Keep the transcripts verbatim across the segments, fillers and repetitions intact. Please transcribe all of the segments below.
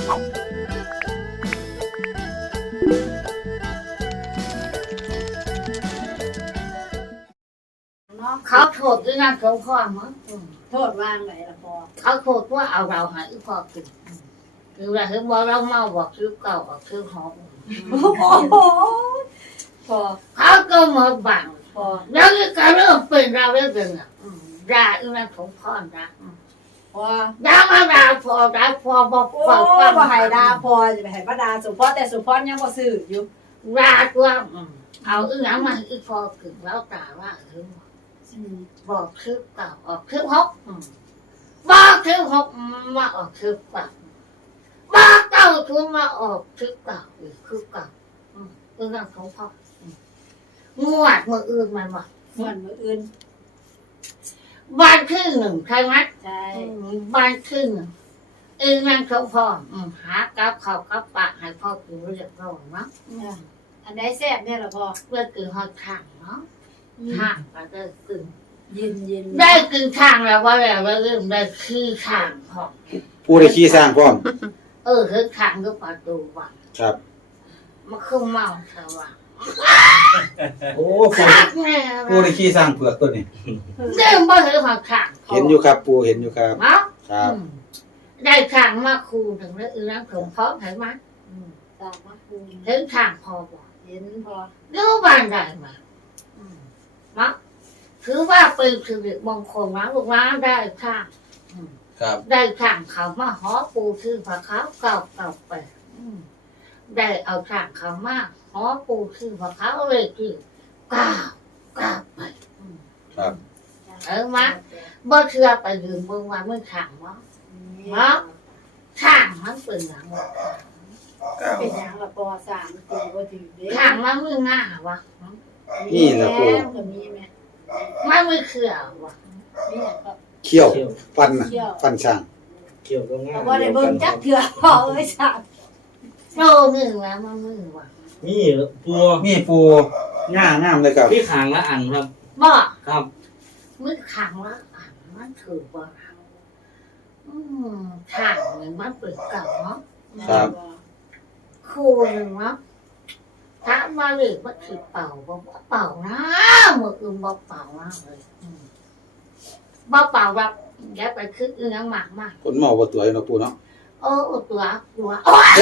เขาโทษด้วยนะเขาพ่อมั้งโทษวางไหนละพอเขาโทษว่าเอาเราหายพ่อกินคือว่าเห็นว่าเราเมาบอกซื้อเก่าบอกซื้อหอมโอ้โหพอเขาก็มาบังพอแล้วก็เริ่มเป็นเราเรื่องเดิมอ่ะด่าอีนั่นของพ่อนะพอด่ามาด่าพอด่าพอบอกโอ้บ่ให้ด่าพอจะไปให้ป้าด่าสุพรแต่สุพรยังบ่ซื้ออยู่ด่าตัวเอาอีหยังมาอีพอกินแล้วตาว่าเออบอกคือเก่าออกคือหกบอกคือหกมาออกคือเก่าบอกเก่าทุนมาออกคือเก่าอีกคือเก่าเออนั่นของพ่องวดมืออื่นมันบอกงวดมืออื่นบ้านขึ้นหนึ่งใช่ไหมใช่บ้านขึ้นหนึ่งเออนั่นของพ่อหากับข้าวกับปลาให้พ่อกินเรียบร้อยเนาะอันไหนแซ่บเนี่ยล่ะพ่อเพื่อกินหอยข้างเนาะข้างก็ได้กินยินยินได้กินข้างแล้วว่าแล้วเรื่องได้ขี้ข้างพ่อผู้ได้ขี้สร้างพ่อเออคือข้างก็ประตูวังครับมันคือเมาสว่างโอ้ผู้ผู้ได้ขี้สร้างเผือกตัวนี้เรื่องบ่ถือหอยข้างเห็นอยู่ครับปูเห็นอยู่ครับเนาะครับได้ข้างมาคูถึงแล้วอือน้ำถงพร้อมเห็นไหมตามมาคูเห็นข้างพอบ่เห็นพอดูบ้านได้มาเนาะถือว่าเป็นสิริมงคลนะลูกน้าได้ข้างครับได้ข้างเขามาหอปูชื่อพระเขาเก่าเก่าไปได้เอาข้างเขามาหอปูชื่อพระเขาเลยคือเก่าเก่าไปครับเออมาบ่เชื่อไปยืมเบิ่งว่ามันข้างเนาะเนาะข้างมันเป็นหยังเป็นหยังละพอสามตัวบ่ถือเด้ข้างมันมือง่าวะนี่นะปูก็มีแม่ไม่มือเขื่อวะเขี้ยวฟันฟันช่างเขี้ยวก็ง่ายบ่ได้เบิ่งจักเถื่อพอเอ้ยสามโลมือแล้วมันมือวะมีปูมีปูง่างามเลยครับมีขางละอันครับบ่ครับมือขังละอันมันถือว่าอืมขังหนึ่งมันเปิดเก่าเนาะครับคู่หนึ่งเนาะถ้ามาเลยมันถือเป่าบ่เป่านะมืออื่นบ่เป่ามากเลยบ่เป่าแบบแกไปคึกอึ้งหมากมากคนเมาบ่ตัวอยู่เนาะปูเนาะโอ้ตัวตัว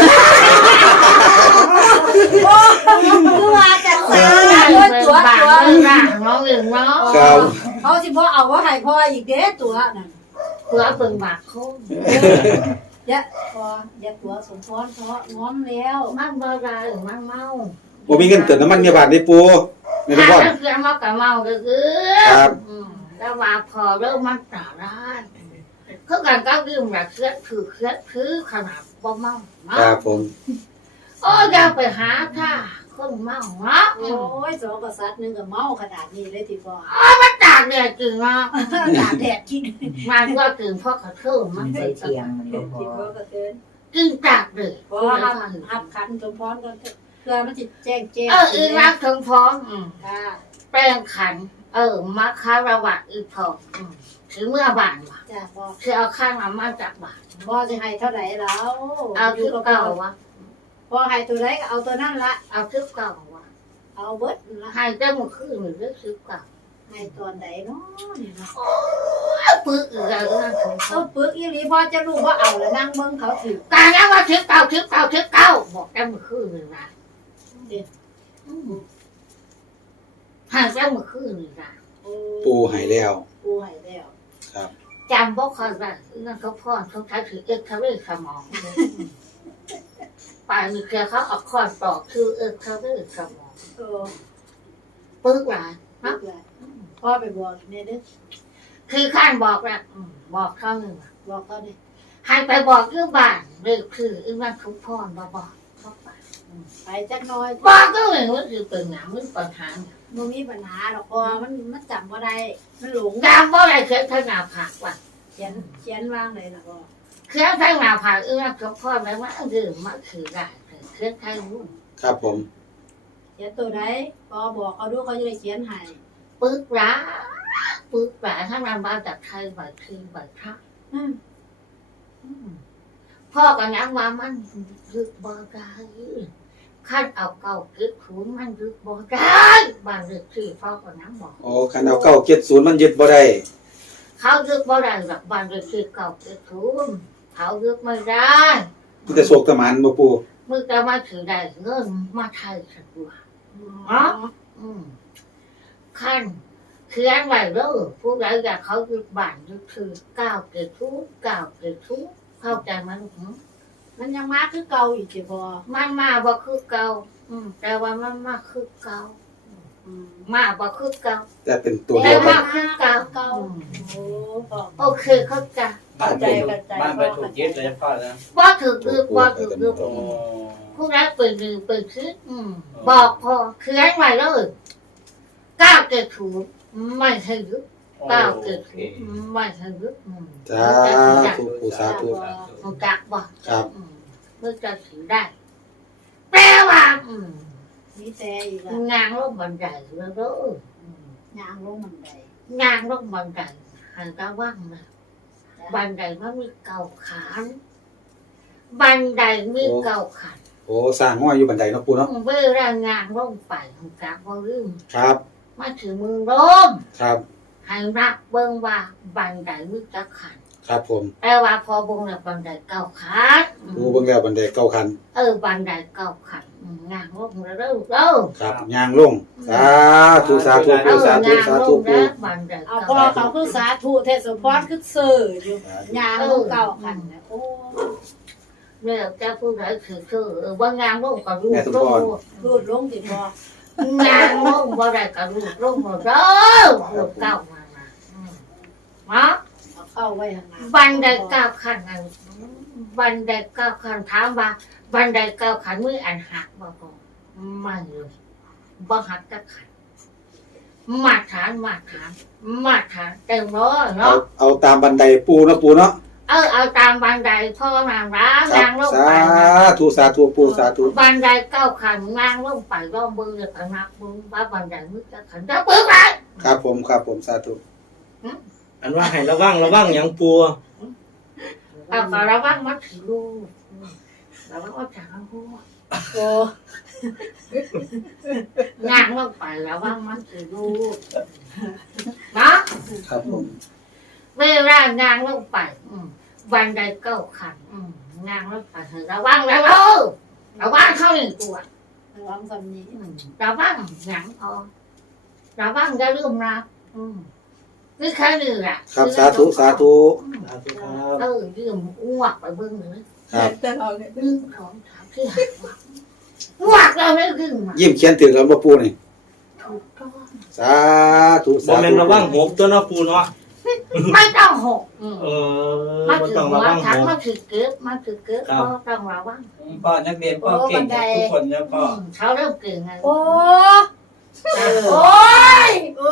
คือว่าจังซั่นตัวตัวน้องอื่นเนาะเขาสิบ่เอาว่าให้พ่ออีกเด้ตัวนั่นตัวเปิ่งบากโคยะพออย่าตัวสมพรเพราะง้อมแล้วมันบ่ได้มันเมาบ่มีเงินเติมน้ำมันเมียบาทได้ปูไม่ได้บ่คือเมากับเมาก็คือครับแล้วว่าพอเริ่มมันต่อได้คือการก้าวดื่มแบบเคลื่อนถือเคลื่อนคือขนาดบ่เมาครับผมโอ้ยไปหาท่าคนเมาเนาะโอ้ยสองกษัตริย์นึงก็เมาขนาดนี้เลยที่พ่ออ๋อมันตากแดดจริงเนาะตากแดดกินมันก็ถึงพ่อกระเทือนมันเป็นเทียงที่พ่อกระเทือนกินตากเลยเพราะว่าหับขันสมพรก็เพื่อมันจะแจ้งแจ้งเอออีรักสมพรค่ะแป้งขันเออมัคคารวะอีทองถือเมื่อบานว่ะจ้าพ่อคือเอาข้างมามาจากบานพ่อจะให้เท่าไหร่แล้วเอาคือเก่าวะพ่อให้ตัวไหนก็เอาตัวนั่นละเอาคือเก่าวะเอาเบิดละให้ได้หมดคือหรือเรื่องคือเก่าให้ตอนไหนเนาะนี่เนาะปึกอะไรนั่นเอาปึกอีหลีพ่อจะรู้ว่าเอาแล้วนั่งเบิ่งเขาถือการแล้วว่าถือเก่าถือเก่าถือเก่าบอกได้หมดคือหรือนะให้ได้หมดคือหรือนะปูหายแล้วปูหายแล้วครับจำบอกเขาได้นั่นเขาพ่อเขาใช้ถือเอ็กซ์เรย์สมองป่านมีเครือเขาเอาคอนต่อคือเอ็กซ์เรย์สมองปึ๊กหลายนะพ่อไปบอกเนี่ยเด้อคือข้านบอกแล้วบอกเขาหนึ่งบอกเขาดิให้ไปบอกเรื่องบ้านเรื่องคืออีนั่นเขาพ่อมาบอกเขาไปไปจักน้อยบอกก็เหมือนว่าคือเป็นหนังมันปัญหามันมีปัญหาหรอกพอมันมันจำว่าได้มันหลงจำว่าได้เขียนทั้งหน้าผากว่ะเขียนเขียนว่างเลยนะพ่อเขียนทั้งหน้าผากอีนั่นเขาพ่อไหมว่าดื่มมาคือได้เขียนทั้งรุ่นครับผมเขียนตัวไหนพอบอกเขาดูเขาจะได้เขียนให้ปึ๊กร้าปึ๊กร้าถ้านำมาจากไทยใบคือใบทักพพ่อกับยังว่ามันยึดบ่ได้ขั้นเอาเก่ายึดศูนย์มันยึดบ่ได้บางเรื่องที่พ่อกับยังบอกโอ้คันเอาเก้าเจ็ดศูนย์มันยึดบ่ได้เขายึดบ่ได้หรอกบางเรื่องที่เก่ายึดศูนย์เขายึดไม่ได้มีแต่โศกตะหมานบ่ปูมึงจะมาถือได้เงินมาไทยสักตัวเนาะอืมขั้นเขียนไว้เด้อผู้ใดอยากเขายึดบ้านยึดคือเก้าเกิดทุกเก้าเกิดทุกเข้าใจไหมลูกหึมันยังมาคือเก่าอีกสิบ่มันมาบ่คือเก่าอืมแต่ว่ามันมาคือเก่าอืมมาบ่คือเก่าแต่เป็นตัวแต่เดียวกัว่าน คือเก่าเก่าอืมโอ้พ่อโอเคเข้าใจบ้านไปถูกบ้านไปถูกยึดเลยพ่อแล้วบ่ถือคือบ่ถือคือโอ้ผู้นั้นเปิดดือเปิดคิดอืมบอกพอเขียนไว้เลยเก้าเกิดถูกไม่ให้ยึดเก้าเกิดถูกไม่ให้ยึดอืมสาธุปูสาธุมันจักบ่ครับอืมเมื่อจะถือได้แปลว่าอืมมีแต่อีกละงานลงบันไดแล้วเด้ออืมยางลงมันได้งานลงบันไดหันตาว่างนะบันไดมันมีเก่าขานบันไดมีเก่าขานโอ้สร้างห้อยอยู่บันไดเนาะปูเนาะเวลางานลงไปของกาบ่ลืมครับมาถึงมือร่มครับให้รักเบิ่งว่าบันไดมีจักขันครับผมแต่ว่าพอเบิ่งแล้วบันไดเก่าขานปูเบิ่งแล้วบันไดเก้าคันเออบันไดเก่าขันอืมงานลงแล้วเด้อเด้อครับย่างลงสาธุสาธุเอปูอสาธุงานสาลธุงปูแล้วบันไดเอาเก่าพ่อเขาคือสาธุเทศพรคือเสืออยู่ยางลงเก่าขันนะโอ้เนี่ยเจ้าผู้ใดคือคือเออว่างานลงก็รู้ลงพูดลงสิพ่องานลงบ่ได้ก็รู้ลงหมดเด้อพูดเก่ามามาอืมเนาะเอาเข้าไว้ข้างหน้าบันไดเก้าขันนั้นบันไดเก้าขันถามว่าบันไดเก้าขันมืออันหักบ่พอไม่เลยบ่หักจักขันมาตรฐานมาตรฐานมาตรฐานเต็มร้อยเอาเนาะเอาตามบันไดปูเนาะปูเนาะเออเอาตามบันไดพ่อนางร้านครันาบงลงสาไปนะธุสาธุปูสาธุบันไดเก้าขันนางลงไปร่องมือเลยนับมือว่าบันไดมือจะขันจะปื้อไปครับผมครับผมสาธุอันว่าให้ระวังระวังหยังปูเอาก็ระวังมัดถือลูกระวังว่าจะเอาหัวโอ้งานลงไประวังมัดถือลูกเนาะครับผมเวลางานลงไปอืมบันไดเก้าขันอืมงานลงไปเถอะระวังแล้วลูกระวังเข้าหนึ่งตัวระวังคำนี้อืมระวังหยังพอระวังอย่าลืมนะอืมนี่แค่นี้แหละครับสาธุสาธุสาธุครับเออยืมอ้วกไปเบิ่งเลยครับแต่เราเนี่ยหนึ่งสองสามสี่ห้าหกอ้วกเราไม่ยืมมายิ้มเขียนถึงแล้วบ่ปูนี่ถูกต้องสาธุบ่สาแม่ธุนระวังหกตัวเนาะปูเนาะไม่ต้องหกอืมเออมาบ่ถึต้อง งหัระววังถังหกมาถึงเก็บมาถึงเก็บครับก็ต้องระวังพ่อนักเรียนพ่อเก่งกันทุกคนนะพ่ออืมเขาเริ่มเก่งไงโอ้โอ้ย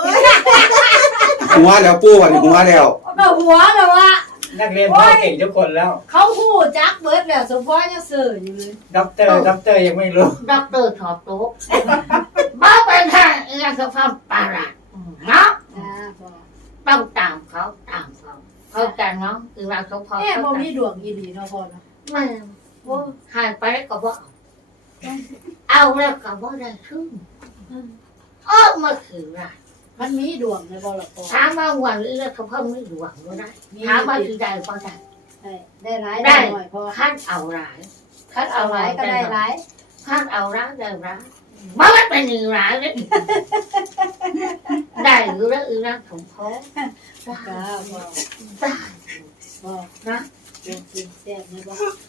หัวแล้วปูวันนี้หัวแล้วก็หัวแล้ววะนักเรียนพ่อเก่งทุกคนแล้วเขาพูดจักเบิดแล้วสมพรยังเสืออยู่เลยด็อกเตอร์ด็อกเตอร์ยังไม่รู้ด็อกเตอร์ถอดโต๊ะบ้าเป็นทางเรื่องสภาพปาระอืมเนาะจ้าพ่อต้องตามเขาตามเขาเข้าใจเนาะคือเราเขาพอแม่เข้าบ่ใจมีดวงอีหลีเนาะพ่อเนาะไม่ว่าหายไปแล้วก็บอกเอาแล้วก็บอกได้ขึ้นเออมาคือไรมันมีดวงในบ่ล่ะพ่อถามว่าวันนี้แล้วเขาเพิ่มไม่หลวงก็ได้ถามว่าคือใดก็ได้ได้ได้หลายได้หน่อยพ่อขั้นเอาหลายคัดเอาหลายก็ได้หลายขั้นเอาร้ายได้ร้ายมันไม่เป็นหนึ่งร้ายเลยได้หรือแล้วอือนั่งสมพอจ้าพ่อได้พ่อนะเรื่องกินแซ่บเลยบ่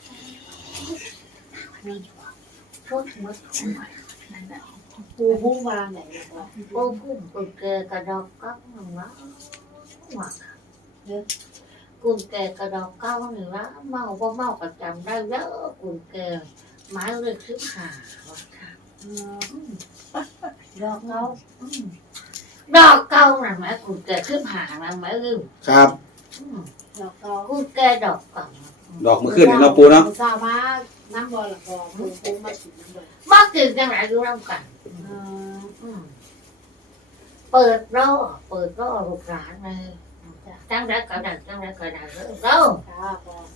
ช่วยมือช่วยปูพุ่งวางไหนพ่อโอ้พุ่มกุญแจกระดอกก้องหนึ่งละหวังกุญแจกระดอกก้องหนึ่งละเมาว่าเมาก็จำได้แล้วกุญแจไม้เลือกซื้อหาว่าค่ะอืมดอกเขาดอกเก้าน่ะไหมกุญแจซื้อหาน่ะไหมลืมครับดอกเขากุญแจดอกเก่าดอกมือขึ้นนี่เนาะปูเนาะทราบว่าน้ำบ่ละพ่อปูปูมาสิน้ำบ่บ้ากินจังไรดูร่ำกันอ่าอืมเปิดรอเปิดรอลูกหลานเลยจังไรก็ได้จังไรก็ได้เด้อจ้าพ่อม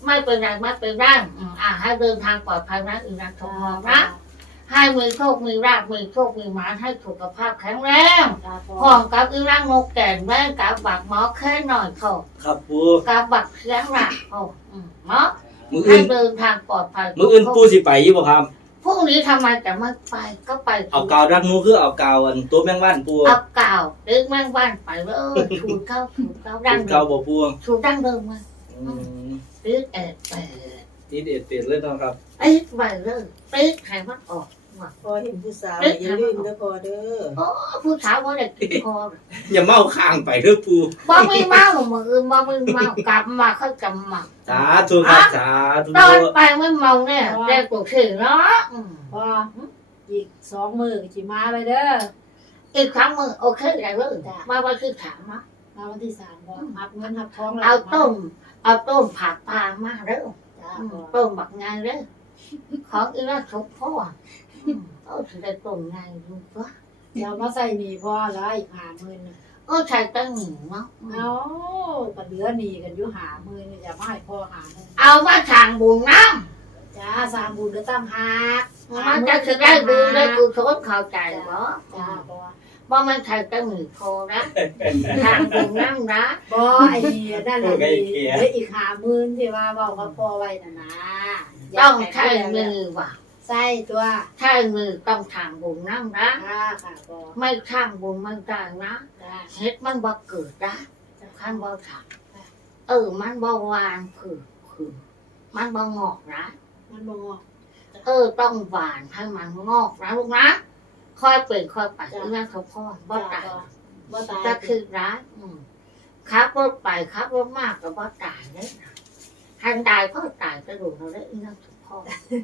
ไม่เป็นไรไม่เป็นไรอืมอ่าให้เดินทางปลอดภัยนะอีนันทองนะให้มือโชคมือราบมือโชคมือหมาให้สุขภาพแข็งแรงจ้าพ่พร้ออมกับอีร่างนกแก่นแม่กับบักหมอแค่หน่อยเขาครับปูกับบักเสียงหลักเขาอืมเนาะมือให้อื่นเดินทางปลอดภัยมืออื่นปูสิไปอยู่บ่ครับพรุ่งนี้ทำไมจะไม่ไปก็ไปเอากาวดักหนูคือเอากาวอันตัวแมงวันปูเอาเก่าดึงแม่งบ้านไปเลยชูเก้าชูเก้าดังกาวเดิมบ่ปูชูดังเดิมมาอืมตึ๊ดเอ็ดเปิดติดเอ็ดเต็ดเลยเนาะครับตึ๊ดไปเลยตึ๊ดให้มันออกว่ะพอเห็นผู้สาวอย่าลืมนะพอเด้อโอ้ผู้สาวว่าเด็กกินคออย่าเมาข้างไปเด้อปูบ่ไม่เมามือบ่ไม่เมากลับมาค่อยกลับมาสาธุครับสาธุตอนไปไม่เมาเนี่ยแรกกูถึงเนาะอืมพ่ออีกสองมือก็สิมาไปเด้ออีกครั้งมือโอเคได้เลยมาว่าคือถามนะมาวันที่สามพ่อหับเงินหับทองเอาต้มเอาต้มผักปลามาเด้อจ้าอืมพ่อต้มบักไงเด้อของอีน่าสมพ่ออืมเอาถึงได้ต้มไงดูวะเดี๋ยวมาใส่หนีพ่อแล้วอีกห้าหมื่นเออใช่ตั้งหนึ่งเนาะอืมเอาก็เหลือหนีกันอยู่หาหมื่นอย่ามาให้พ่อหาเงินเอามาทางบุญน้จ้าสามบุญก็ตั้งหักำมันจะถึงได้บุญได้กุศลเข้าใจบ่จ้าพ่อบ่มันใช่ตั้งหนึ่งโคนะทางบุญน้ำนะบ่ไอ้นี่นั่นแหละนี่เหลืออีกห้าหมื่นที่ว่าเว้ากับพ่อไว้น่ะนะต้องใช้มือว่ะใส่ตัวใช้มือต้องทางบุญน้ำนะจ้าค่ะพ่อไม่ข้างบุญมันได้นะจ้าเฮ็ดมันบ่เกิดนะข้างบ่ทำเออมันบ่วางคือคือมันบ่งอกนะมันบ่งอกเออต้องหวานให้มันงอกนะลูกนะค่อยเปลี่ยนค่อยไปอีนั่นเขาพ่อบ่ตายบ่ตายจะคือร้านอืมขับรถไปขับรถมากก็บ่ตายเลยนะทันตายก็ตายกระดูกเราได้อีนั่นเขาพ่อ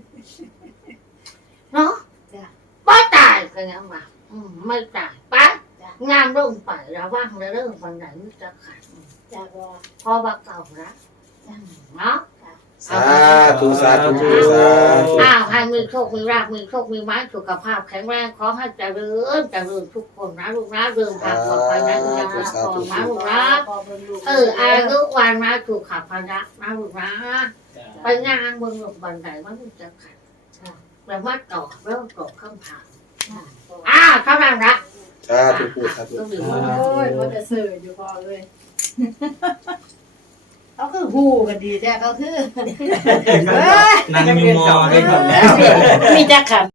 เนาะจ้าบ่ตายก็ยังว่าอืมไม่ตายไป งานลงไประว่างในเรื่องวันไหนมันจะขัดจ้าพ่อพอว่าเก่าละเนาะสาธุสาธุสาธุอ้าวให้มือโชคมือราบมือโชคมือไม้สุขภาพแข็งแรงขอให้เจริญเจริญทุกคนนะลูกนะเรื่องทางปลอดภัยนะเรื่องทางปลอดภัยนะลูกนะเอออายุวันนะถูกขับพนะนะลูกนะไปงานบนหลบบันไดมันจะขัดแล้วมาต่อเริ่มตกคำถามอ้าวเท่านั้นละสาธุปู่สาธุก็มีโอ้ยเขาจะสื่ออยู่พอเลย เขาคือหูกันดีแต่เขาคือนั่งอยู่มอได้หมดแล้วมีจักขัน